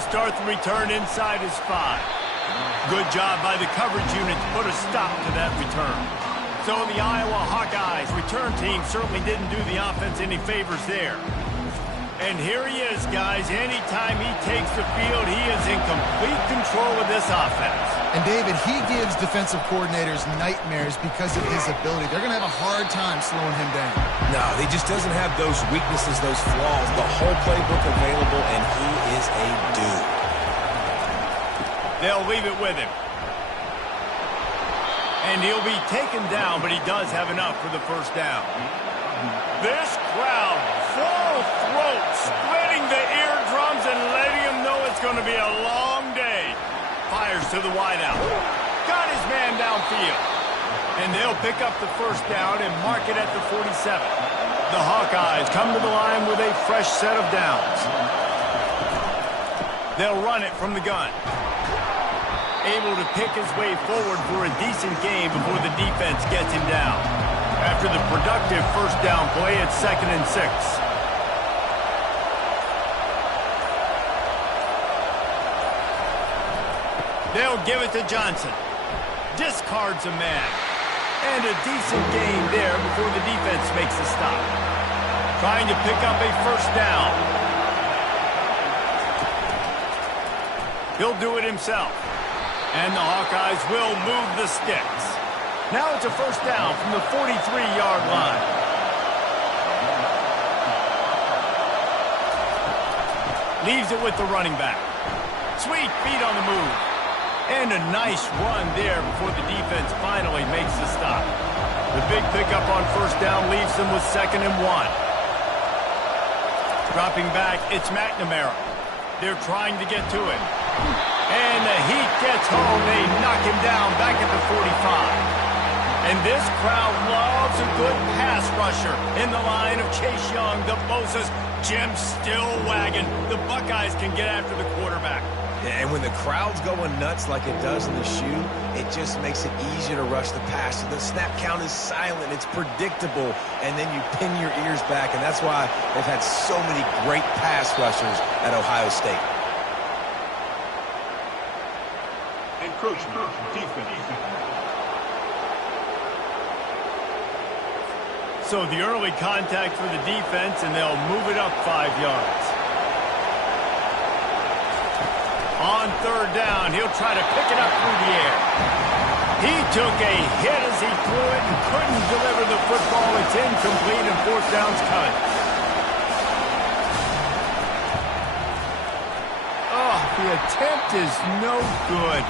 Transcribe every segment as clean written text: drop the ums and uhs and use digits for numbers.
He'll start the return inside his 5. Good job by the coverage unit to put a stop to that return. So the Iowa Hawkeyes return team certainly didn't do the offense any favors there. And here he is, guys. Anytime he takes the field, he is in complete control of this offense. And, David, he gives defensive coordinators nightmares because of his ability. They're going to have a hard time slowing him down. No, he just doesn't have those weaknesses, those flaws, the whole playbook available, and he is a dude. They'll leave it with him. And he'll be taken down, but he does have enough for the first down. This crowd, full throat, splitting the eardrums and letting him know it's going to be a long day. Fires to the wideout. Got his man downfield. And they'll pick up the first down and mark it at the 47. The Hawkeyes come to the line with a fresh set of downs. They'll run it from the gun. Able to pick his way forward for a decent gain before the defense gets him down. After the productive first down play, it's 2nd and 6. They'll give it to Johnson. Discards a man. And a decent gain there before the defense makes a stop. Trying to pick up a first down. He'll do it himself. And the Hawkeyes will move the sticks. Now it's a first down from the 43-yard line. Leaves it with the running back. Sweet feet on the move. And a nice run there before the defense finally makes the stop. The big pickup on first down leaves them with 2nd and 1. Dropping back, it's McNamara. They're trying to get to him. And the heat gets home. They knock him down back at the 45. And this crowd loves a good pass rusher in the line of Chase Young, the Moses, Jim still wagging. The Buckeyes can get after the quarterback. Yeah, and when the crowd's going nuts like it does in the shoe, it just makes it easier to rush the pass. So the snap count is silent. It's predictable. And then you pin your ears back. And that's why they've had so many great pass rushers at Ohio State. Encroachment, defense. So the early contact for the defense, and they'll move it up 5 yards. On third down, he'll try to pick it up through the air. He took a hit as he threw it and couldn't deliver the football. It's incomplete and fourth down's coming. The attempt is no good.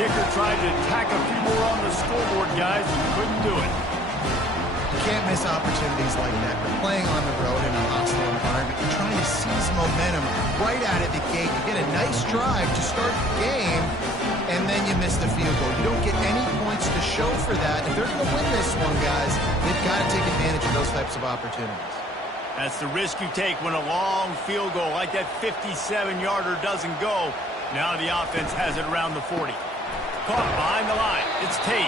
Kicker tried to tack a few more on the scoreboard, guys, but couldn't do it. You can't miss opportunities like that. But playing on the road in a hostile environment, you're trying to seize momentum right out of the gate. You get a nice drive to start the game, and then you miss the field goal. You don't get any points to show for that. If they're going to win this one, guys, they've got to take advantage of those types of opportunities. That's the risk you take when a long field goal like that 57-yarder doesn't go. Now the offense has it around the 40. Caught behind the line. It's Tate.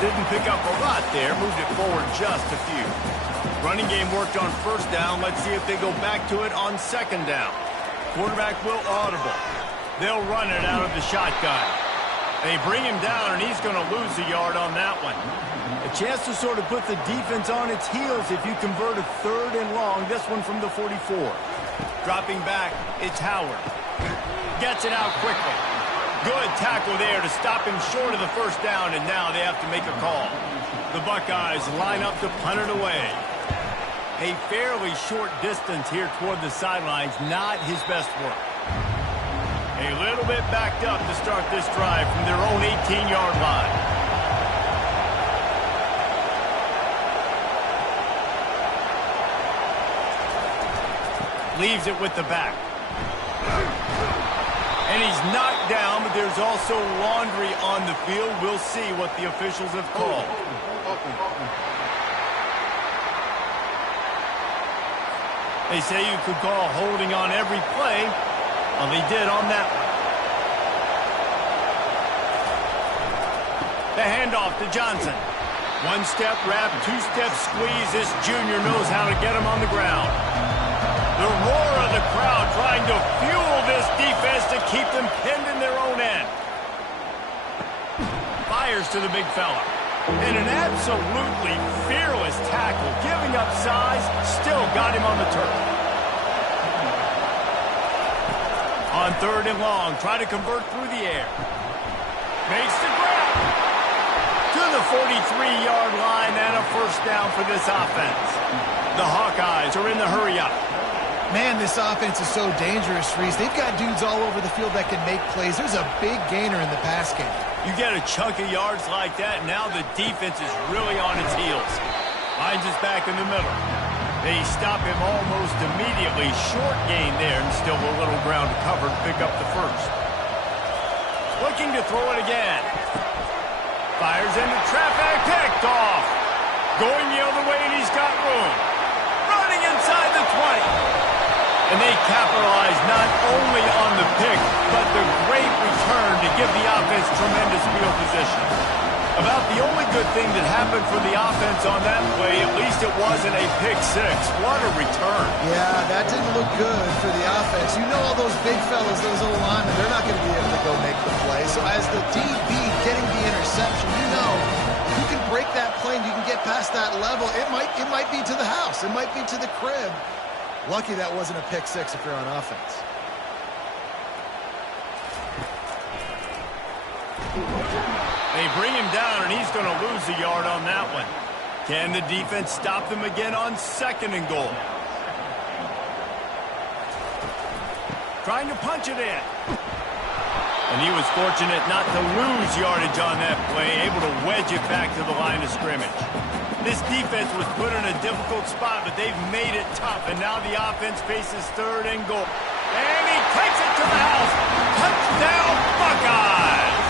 Didn't pick up a lot there. Moved it forward just a few. Running game worked on first down. Let's see if they go back to it on second down. Quarterback will audible. They'll run it out of the shotgun. They bring him down, and he's going to lose a yard on that one. A chance to sort of put the defense on its heels if you convert a third and long. This one from the 44. Dropping back, it's Howard. Gets it out quickly. Good tackle there to stop him short of the first down, and now they have to make a call. The Buckeyes line up to punt it away. A fairly short distance here toward the sidelines, not his best work. A little bit backed up to start this drive from their own 18-yard line. Leaves it with the back. And he's knocked down, but there's also laundry on the field. We'll see what the officials have called. They say you could call holding on every play. Well, they did on that one. The handoff to Johnson. One-step wrap, two-step squeeze. This junior knows how to get him on the ground. The roar of the crowd trying to fuel this defense fires to the big fella. And an absolutely fearless tackle, giving up size, still got him on the turf. On 3rd and long, try to convert through the air. Makes the grab. To the 43-yard line and a first down for this offense. The Hawkeyes are in the hurry-up. Man, this offense is so dangerous, Reese. They've got dudes all over the field that can make plays. There's a big gainer in the pass game. You get a chunk of yards like that, and now the defense is really on its heels. Hines is back in the middle. They stop him almost immediately. Short gain there, and still a little ground to cover to pick up the first. Looking to throw it again. Fires into traffic, picked off. Going the other way, and he's got room. Running inside the 20. And they capitalize not only on the pick, but the great return to give the offense tremendous field position. About the only good thing that happened for the offense on that play, at least it wasn't a pick six. What a return. Yeah, that didn't look good for the offense. You know all those big fellas, those old linemen, they're not going to be able to go make the play. So as the DB getting the interception, you know, if you can break that play and you can get past that level, it might be to the house. It might be to the crib. Lucky that wasn't a pick six if you're on offense. They bring him down, and he's going to lose a yard on that one. Can the defense stop them again on 2nd and goal? Trying to punch it in. And he was fortunate not to lose yardage on that play, able to wedge it back to the line of scrimmage. This defense was put in a difficult spot, but they've made it tough, and now the offense faces 3rd and goal. And he takes it to the house. Touchdown, Buckeyes!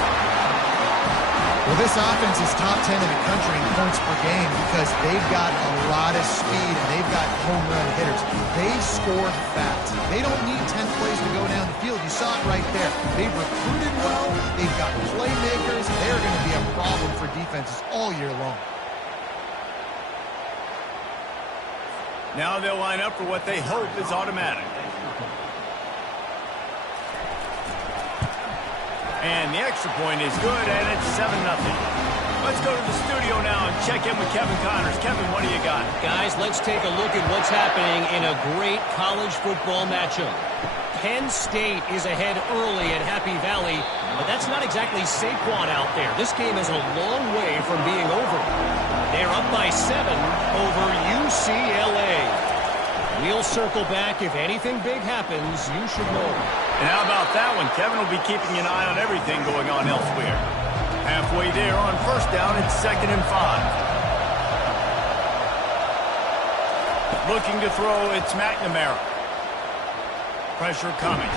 Well, this offense is top 10 in the country in points per game because they've got a lot of speed and they've got home run hitters. They score fast. They don't need 10 plays to go down the field. You saw it right there. They've recruited well. They've got playmakers. They're going to be a problem for defenses all year long. Now they'll line up for what they hope is automatic. And the extra point is good, and it's 7-0. Let's go to the studio now and check in with Kevin Connors. Kevin, what do you got? Guys, let's take a look at what's happening in a great college football matchup. Penn State is ahead early at Happy Valley, but that's not exactly Saquon out there. This game is a long way from being over. They're up by 7 over UCLA. We'll circle back. If anything big happens, you should know. And how about that one? Kevin will be keeping an eye on everything going on elsewhere. Halfway there on 1st down, it's 2nd and 5. Looking to throw, it's McNamara. Pressure coming.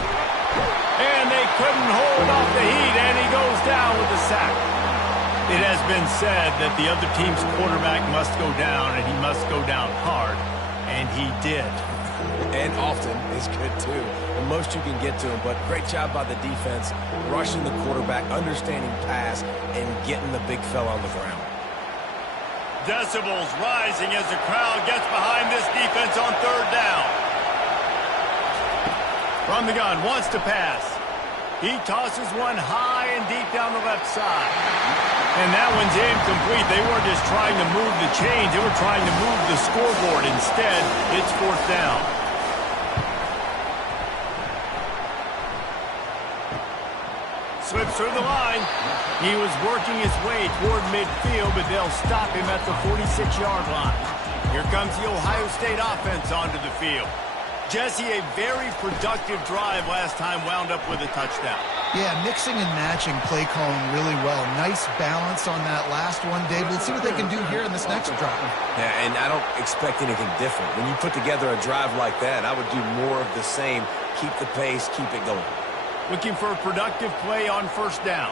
And they couldn't hold off the heat, and he goes down with the sack. It has been said that the other team's quarterback must go down, and he must go down hard, and he did. And often is good, too. The most you can get to him, but great job by the defense, rushing the quarterback, understanding pass, and getting the big fella on the ground. Decibels rising as the crowd gets behind this defense on 3rd down. From the gun, wants to pass. He tosses one high and deep down the left side. And that one's incomplete. They weren't just trying to move the chains. They were trying to move the scoreboard. Instead, it's 4th down. Slips through the line. He was working his way toward midfield, but they'll stop him at the 46-yard line. Here comes the Ohio State offense onto the field. Jesse, a very productive drive last time, wound up with a touchdown. Yeah, mixing and matching play calling really well. Nice balance on that last one, Dave. Let's see what they can do here in this next drive. Yeah, and I don't expect anything different. When you put together a drive like that, I would do more of the same. Keep the pace, keep it going. Looking for a productive play on 1st down.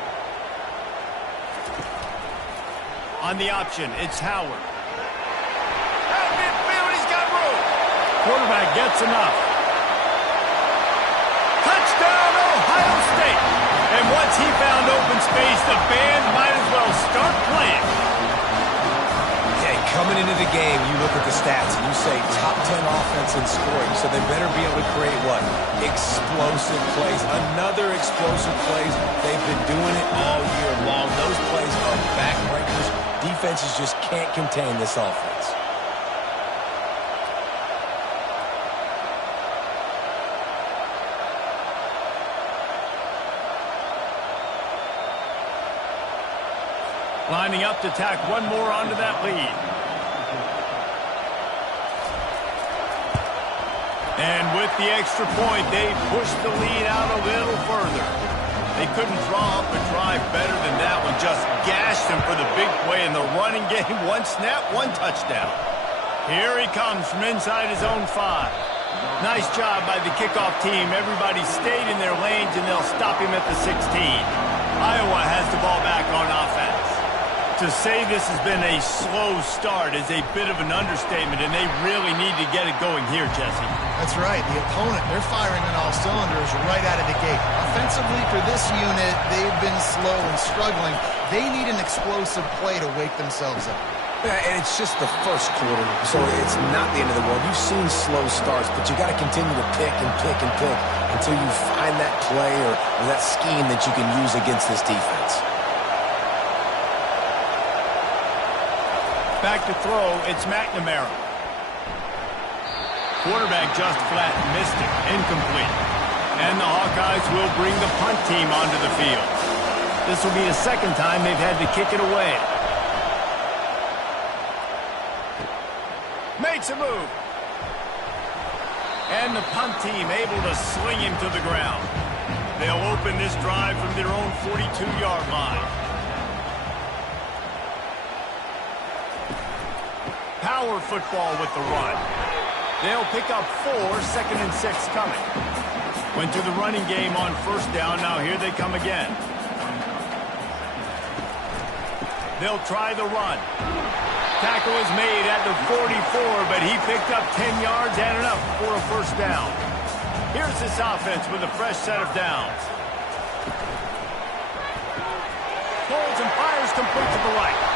On the option, it's Howard. At midfield, he's got room. Quarterback gets enough. Touchdown, Ohio State. And once he found open space, the band might as well start playing. Okay, coming Coming into the game, you look at the stats and you say top 10 offense in scoring, so they better be able to create what? Explosive plays. Another explosive plays. They've been doing it all year long. Those plays are backbreakers. Defenses just can't contain this offense. Lining up to tack one more onto that lead. And with the extra point, they pushed the lead out a little further. They couldn't draw up a drive better than that one. Just gashed him for the big play in the running game. One snap, one touchdown. Here he comes from inside his own 5. Nice job by the kickoff team. Everybody stayed in their lanes, and they'll stop him at the 16. Iowa has the ball back on offense. To say this has been a slow start is a bit of an understatement, and they really need to get it going here, Jesse. That's right. The opponent, they're firing on all cylinders right out of the gate. Offensively for this unit, they've been slow and struggling. They need an explosive play to wake themselves up. Yeah, and it's just the first quarter, so it's not the end of the world. You've seen slow starts, but you got to continue to pick and pick and pick until you find that play or that scheme that you can use against this defense. Back to throw, it's McNamara. Quarterback just flat missed it, incomplete. And the Hawkeyes will bring the punt team onto the field. This will be the second time they've had to kick it away. Makes a move. And the punt team able to sling him to the ground. They'll open this drive from their own 42-yard line. Power football with the run. They'll pick up 4, 2nd and 6 coming. Went to the running game on first down. Now here they come again. They'll try the run. Tackle is made at the 44, but he picked up 10 yards and enough for a first down. Here's this offense with a fresh set of downs. Holds and fires complete to the right.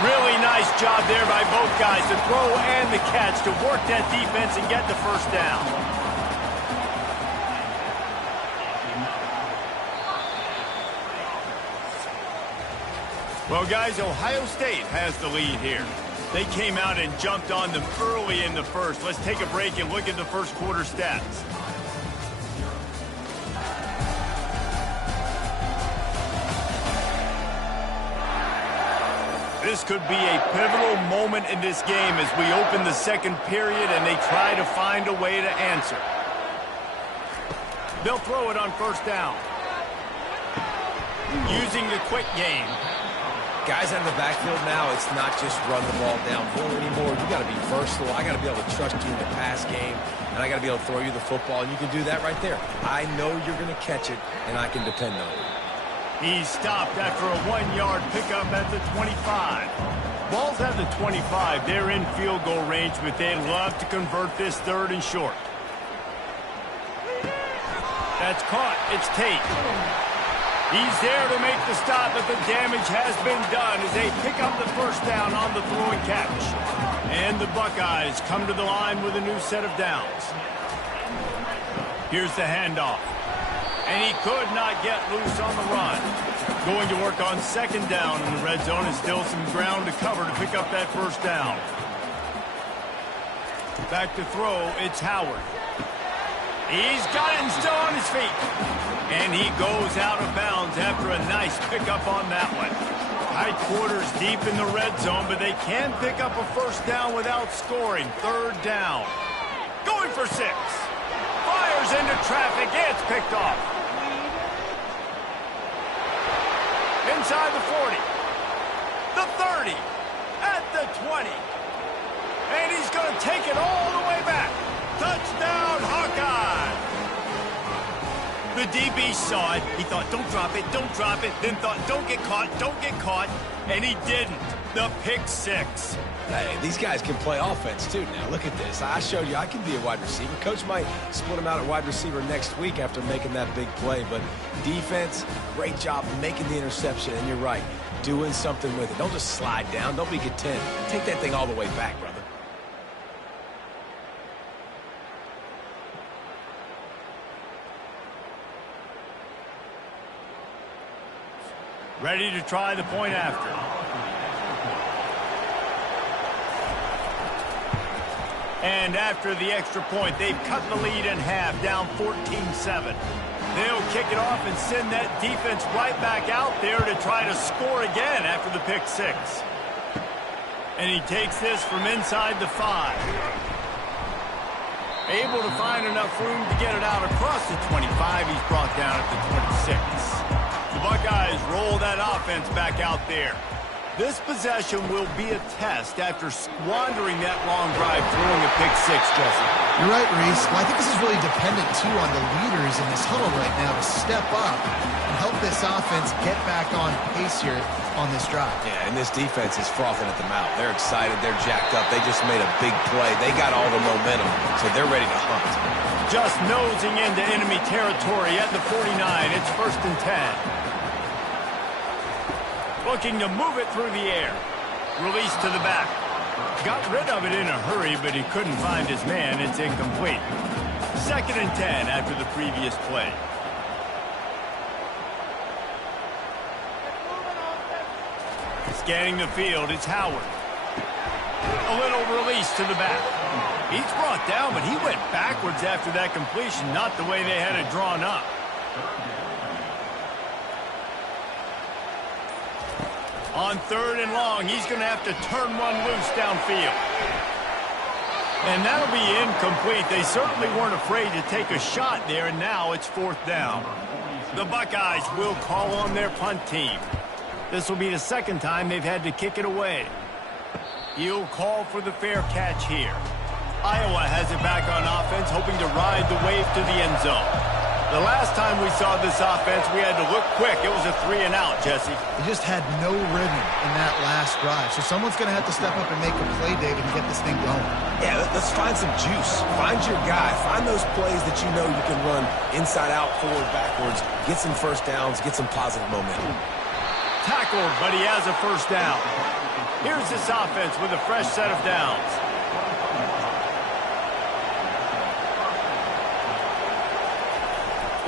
Really nice job there by both guys, the throw and the catch, to work that defense and get the first down. Well, guys, Ohio State has the lead here. They came out and jumped on them early in the first. Let's take a break and look at the first quarter stats. This could be a pivotal moment in this game as we open the second period and they try to find a way to answer. They'll throw it on first down. Using the quick game. Guys out of the backfield now, it's not just run the ball downhill anymore. You got to be versatile. I got to be able to trust you in the pass game, and I got to be able to throw you the football, and you can do that right there. I know you're going to catch it, and I can depend on it. He's stopped after a 1-yard pickup at the 25. Ball's at the 25. They're in field goal range, but they'd love to convert this 3rd and short. That's caught. It's Tate. He's there to make the stop, but the damage has been done as they pick up the first down on the throw and catch. And the Buckeyes come to the line with a new set of downs. Here's the handoff. And he could not get loose on the run. Going to work on 2nd down in the red zone, and still some ground to cover to pick up that first down. Back to throw, it's Howard. He's got it and still on his feet. And he goes out of bounds after a nice pickup on that one. Tight quarters deep in the red zone, but they can pick up a first down without scoring. 3rd down. Going for 6. Fires into traffic. It's picked off. Inside the 40. The 30. At the 20. And he's going to take it all the way back. Touchdown, Hawkeye! The DB saw it. He thought, don't drop it, don't drop it. Then thought, don't get caught. And he didn't. The pick 6. Hey, these guys can play offense, too. Now, look at this. I showed you I can be a wide receiver. Coach might split him out at wide receiver next week after making that big play. But defense, great job making the interception. And you're right. doing something with it. Don't just slide down. Don't be content. Take that thing all the way back, brother. Ready to try the point after. And after the extra point, they've cut the lead in half, down 14-7. They'll kick it off and send that defense right back out there to try to score again after the pick six. And he takes this from inside the 5. Able to find enough room to get it out across the 25. He's brought down at the 26. The Buckeyes roll that offense back out there. This possession will be a test after squandering that long drive throwing a pick six, Jesse. You're right, Reese. Well, I think this is really dependent, too, on the leaders in this huddle right now to step up and help this offense get back on pace here on this drive. Yeah, and this defense is frothing at the mouth. They're excited. They're jacked up. They just made a big play. They got all the momentum, so they're ready to hunt. Just nosing into enemy territory at the 49. It's 1st and 10. Looking to move it through the air. Release to the back. Got rid of it in a hurry, but he couldn't find his man. It's incomplete. 2nd and 10 after the previous play. Scanning the field, it's Howard. A little release to the back. He's brought down, but he went backwards after that completion, not the way they had it drawn up. On 3rd and long, he's going to have to turn one loose downfield. And that'll be incomplete. They certainly weren't afraid to take a shot there, and now it's 4th down. The Buckeyes will call on their punt team. This will be the 2nd time they've had to kick it away. He'll call for the fair catch here. Iowa has it back on offense, hoping to ride the wave to the end zone. The last time we saw this offense, we had to look quick. It was a 3-and-out, Jesse. They just had no rhythm in that last drive. So someone's going to have to step up and make a play, David, and get this thing going. Yeah, let's find some juice. Find your guy. Find those plays that you know you can run inside out, forward, backwards. Get some first downs. Get some positive momentum. Tackled, but he has a 1st down. Here's this offense with a fresh set of downs.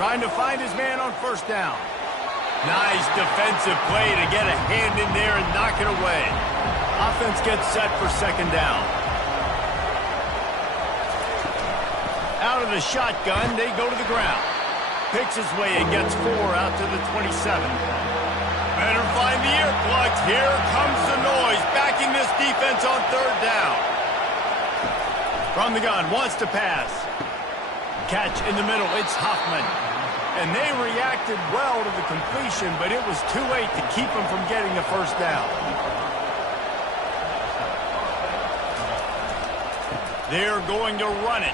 Trying to find his man on 1st down. Nice defensive play to get a hand in there and knock it away. Offense gets set for 2nd down. Out of the shotgun, they go to the ground. Picks his way and gets 4 out to the 27. Better find the earplugs. Here comes the noise, backing this defense on 3rd down. From the gun, wants to pass. Catch in the middle, it's Hoffman. And they reacted well to the completion, but it was too late to keep them from getting the 1st down. They're going to run it.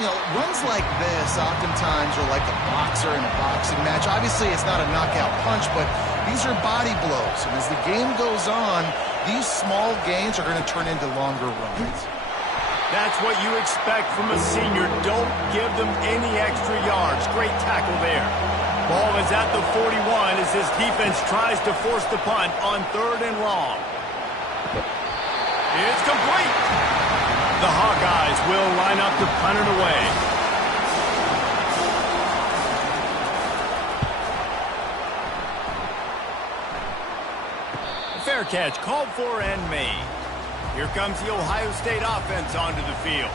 You know, runs like this oftentimes are like a boxer in a boxing match. Obviously, it's not a knockout punch, but these are body blows. And as the game goes on, these small gains are going to turn into longer runs. That's what you expect from a senior. Don't give them any extra yards. Great tackle there. Ball is at the 41 as this defense tries to force the punt on 3rd and long. It's complete. The Hawkeyes will line up to punt it away. Fair catch called for and made. Here comes the Ohio State offense onto the field.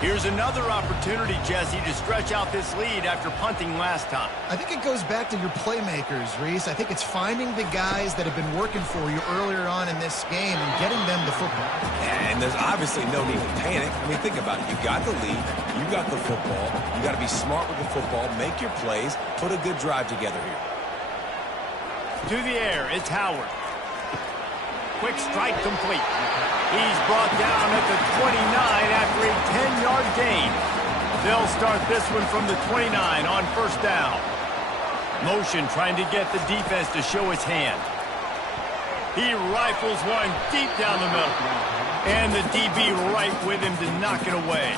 Here's another opportunity, Jesse, to stretch out this lead after punting last time. I think it goes back to your playmakers, Reese. I think it's finding the guys that have been working for you earlier on in this game and getting them the football. And there's obviously no need to panic. I mean, think about it. You got the lead. You got the football. You got to be smart with the football. Make your plays. Put a good drive together here. To the air, it's Howard. Quick strike complete. He's brought down at the 29 after a 10-yard gain. They'll start this one from the 29 on 1st down. Motion trying to get the defense to show his hand. He rifles one deep down the middle. And the DB right with him to knock it away.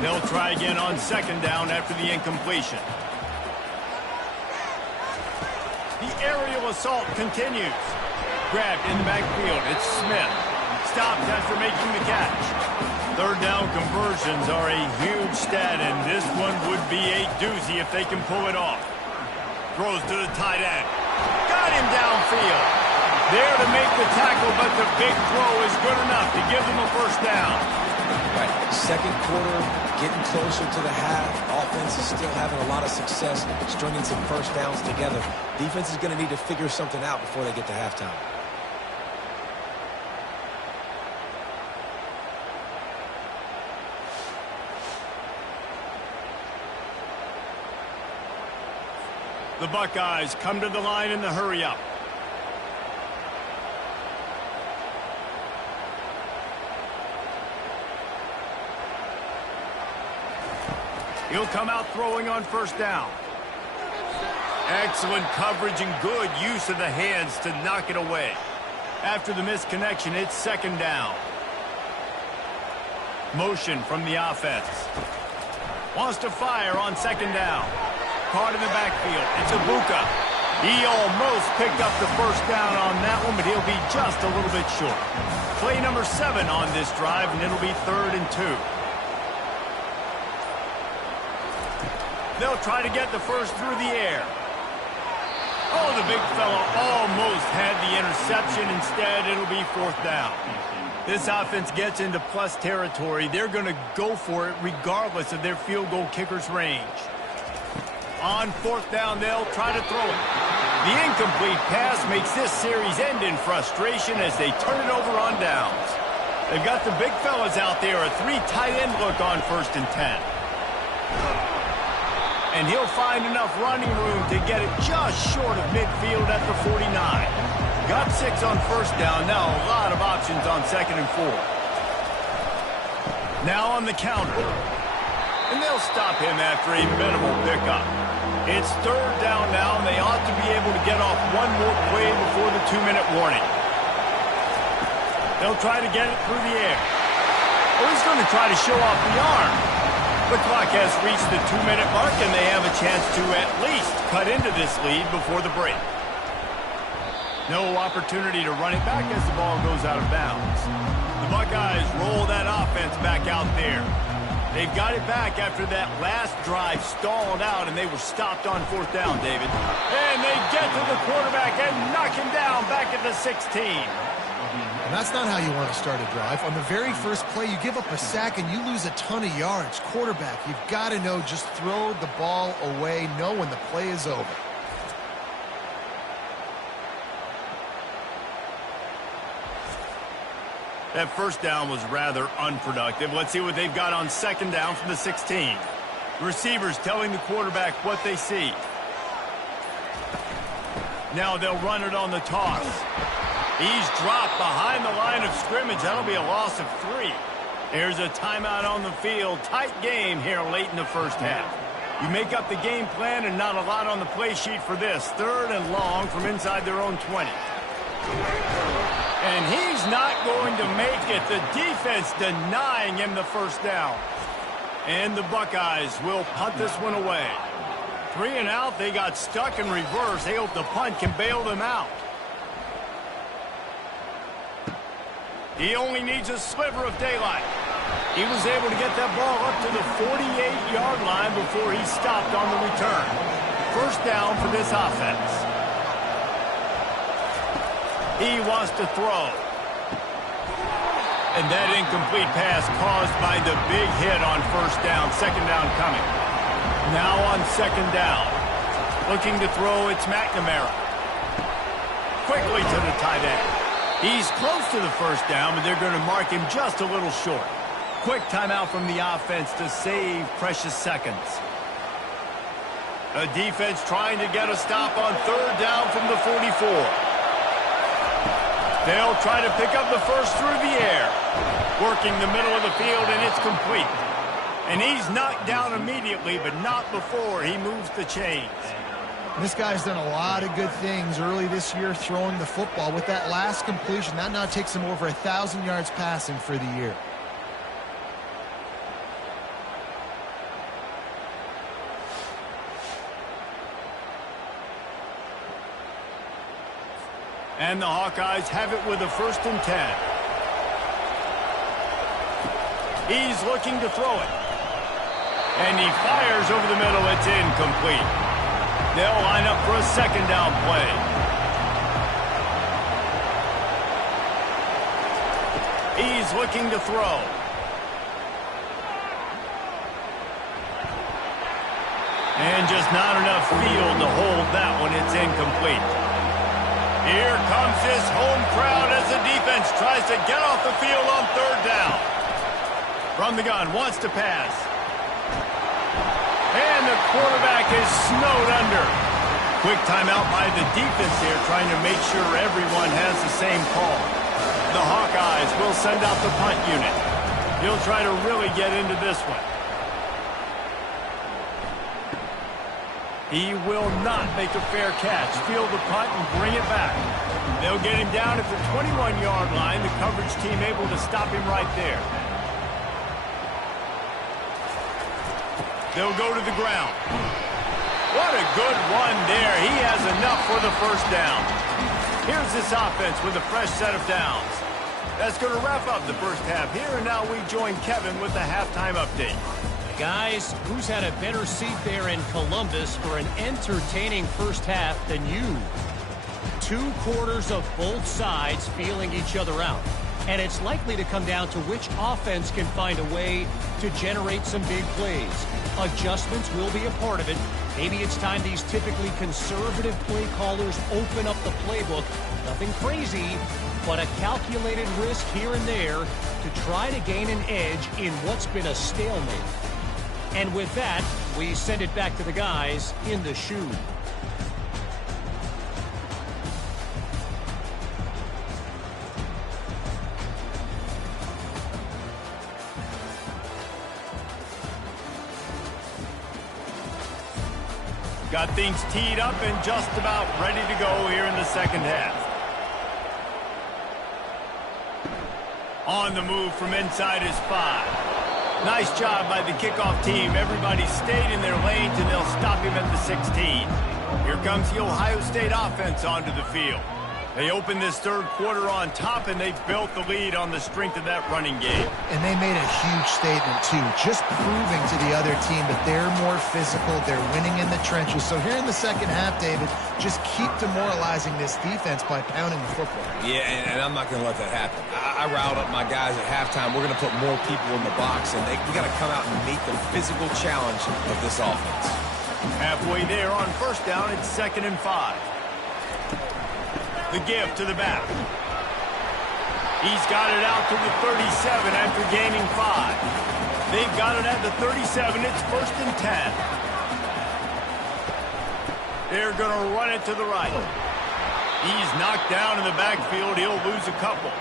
They'll try again on 2nd down after the incompletion. The aerial assault continues. Grabbed in the backfield. It's Smith. Stopped after making the catch. Third down conversions are a huge stat, and this one would be a doozy if they can pull it off. Throws to the tight end. Got him downfield. There to make the tackle, but the big throw is good enough to give them a first down. Right. Second quarter, getting closer to the half. Offense is still having a lot of success stringing some first downs together. Defense is going to need to figure something out before they get to halftime. The Buckeyes come to the line in the hurry-up. He'll come out throwing on first down. Excellent coverage and good use of the hands to knock it away. After the missed connection, it's second down. Motion from the offense. Wants to fire on second down. Caught in the backfield. It's Ibuka. He almost picked up the first down on that one, but he'll be just a little bit short. Play number 7 on this drive, and it'll be 3rd and 2. They'll try to get the first through the air. Oh, the big fella almost had the interception. Instead, it'll be 4th down. This offense gets into plus territory. They're going to go for it regardless of their field goal kicker's range. On 4th down, they'll try to throw it. The incomplete pass makes this series end in frustration as they turn it over on downs. They've got the big fellas out there, a 3 tight end look on 1st and 10. And he'll find enough running room to get it just short of midfield at the 49. Got 6 on 1st down. Now a lot of options on 2nd and 4. Now on the counter. And they'll stop him after a minimal pickup. It's 3rd down now, and they ought to be able to get off one more play before the 2-minute warning. They'll try to get it through the air. Oh, he's going to try to show off the arm. The clock has reached the 2-minute mark, and they have a chance to at least cut into this lead before the break. No opportunity to run it back as the ball goes out of bounds. The Buckeyes roll that offense back out there. They've got it back after that last drive stalled out, and they were stopped on 4th down, David. And they get to the quarterback and knock him down back at the 16. And that's not how you want to start a drive. On the very first play, you give up a sack and you lose a ton of yards. Quarterback, you've got to know, just throw the ball away, know when the play is over. That first down was rather unproductive. Let's see what they've got on 2nd down from the 16. Receivers telling the quarterback what they see. Now they'll run it on the toss. He's dropped behind the line of scrimmage. That'll be a loss of 3. There's a timeout on the field. Tight game here late in the first half. You make up the game plan and not a lot on the play sheet for this. 3rd and long from inside their own 20. And he's not going to make it. The defense denying him the first down. And the Buckeyes will punt this one away. 3 and out. They got stuck in reverse. They hope the punt can bail them out. He only needs a sliver of daylight. He was able to get that ball up to the 48-yard line before he stopped on the return. First down for this offense. He wants to throw. And that incomplete pass caused by the big hit on 1st down. 2nd down coming. Now on 2nd down. Looking to throw, it's McNamara. Quickly to the tight end. He's close to the first down, but they're going to mark him just a little short. Quick timeout from the offense to save precious seconds. The defense trying to get a stop on 3rd down from the 44. They'll try to pick up the first through the air. Working the middle of the field, and it's complete. And he's knocked down immediately, but not before he moves the chains. This guy's done a lot of good things early this year throwing the football. With that last completion, that now takes him over 1,000 yards passing for the year. And the Hawkeyes have it with a 1st and 10. He's looking to throw it. And he fires over the middle. It's incomplete. They'll line up for a 2nd down play. He's looking to throw. And just not enough field to hold that one. It's incomplete. Here comes this home crowd as the defense tries to get off the field on 3rd down. From the gun, wants to pass. And the quarterback is snowed under. Quick timeout by the defense here, trying to make sure everyone has the same call. The Hawkeyes will send out the punt unit. He'll try to really get into this one. He will not make a fair catch. Field the punt and bring it back. They'll get him down at the 21-yard line. The coverage team able to stop him right there. They'll go to the ground. What a good run there. He has enough for the 1st down. Here's this offense with a fresh set of downs. That's going to wrap up the 1st half here, and now we join Kevin with the halftime update. Guys, who's had a better seat there in Columbus for an entertaining 1st half than you? 2 quarters of both sides feeling each other out. And it's likely to come down to which offense can find a way to generate some big plays. Adjustments will be a part of it. Maybe it's time these typically conservative play callers open up the playbook. Nothing crazy, but a calculated risk here and there to try to gain an edge in what's been a stalemate. And with that, we send it back to the guys in the shoe. Got things teed up and just about ready to go here in the 2nd half. On the move from inside his 5. Nice job by the kickoff team. Everybody stayed in their lanes, and they'll stop him at the 16. Here comes the Ohio State offense onto the field. They opened this 3rd quarter on top, and they built the lead on the strength of that running game. And they made a huge statement, too, just proving to the other team that they're more physical, they're winning in the trenches. So here in the 2nd half, David, just keep demoralizing this defense by pounding the football. Yeah, and I'm not going to let that happen. I riled up my guys at halftime. We're going to put more people in the box, and we got to come out and meet the physical challenge of this offense. Halfway there on 1st down, it's 2nd and 5. The give to the back. He's got it out to the 37 after gaining 5. They've got it at the 37. It's 1st and 10. They're going to run it to the right. He's knocked down in the backfield. He'll lose a couple.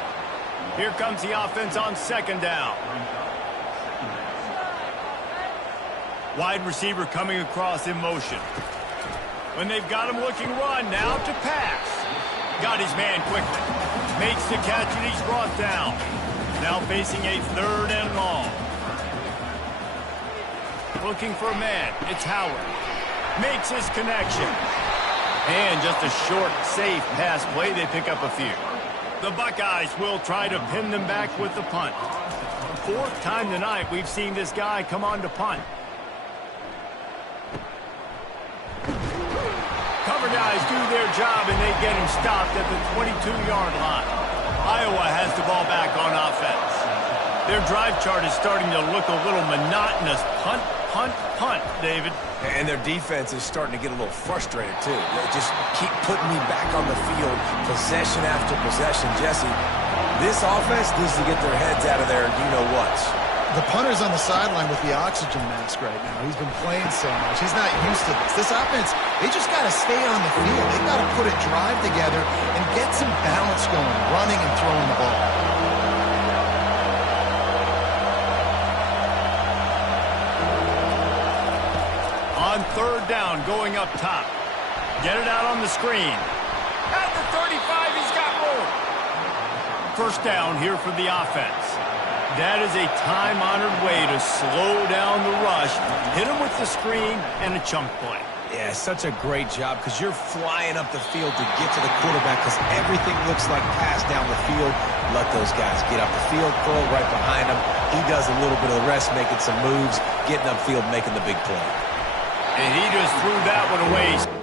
Here comes the offense on 2nd down. Wide receiver coming across in motion. When they've got him looking run, now to pass. Got his man quickly. Makes the catch, and he's brought down. Now facing a 3rd and long. Looking for a man. It's Howard. Makes his connection. And just a short, safe pass play. They pick up a few. The Buckeyes will try to pin them back with the punt. 4th time tonight we've seen this guy come on to punt. Cover guys do their job, and they get him stopped at the 22-yard line. Iowa has the ball back on offense. Their drive chart is starting to look a little monotonous. Punt, punt, punt, David. And their defense is starting to get a little frustrated, too. They just keep putting me back on the field, possession after possession. Jesse, this offense needs to get their heads out of their you-know-whats. The punter's on the sideline with the oxygen mask right now. He's been playing so much. He's not used to this. This offense, they just got to stay on the field. They've got to put a drive together and get some balance going, running and throwing the ball. On 3rd down, going up top. Get it out on the screen. At the 35, he's got room. 1st down here for the offense. That is a time-honored way to slow down the rush, hit him with the screen, and a chunk play. Yeah, such a great job because you're flying up the field to get to the quarterback because everything looks like pass down the field. Let those guys get up the field, throw right behind him. He does a little bit of the rest, making some moves, getting upfield, making the big play. And he just threw that one away.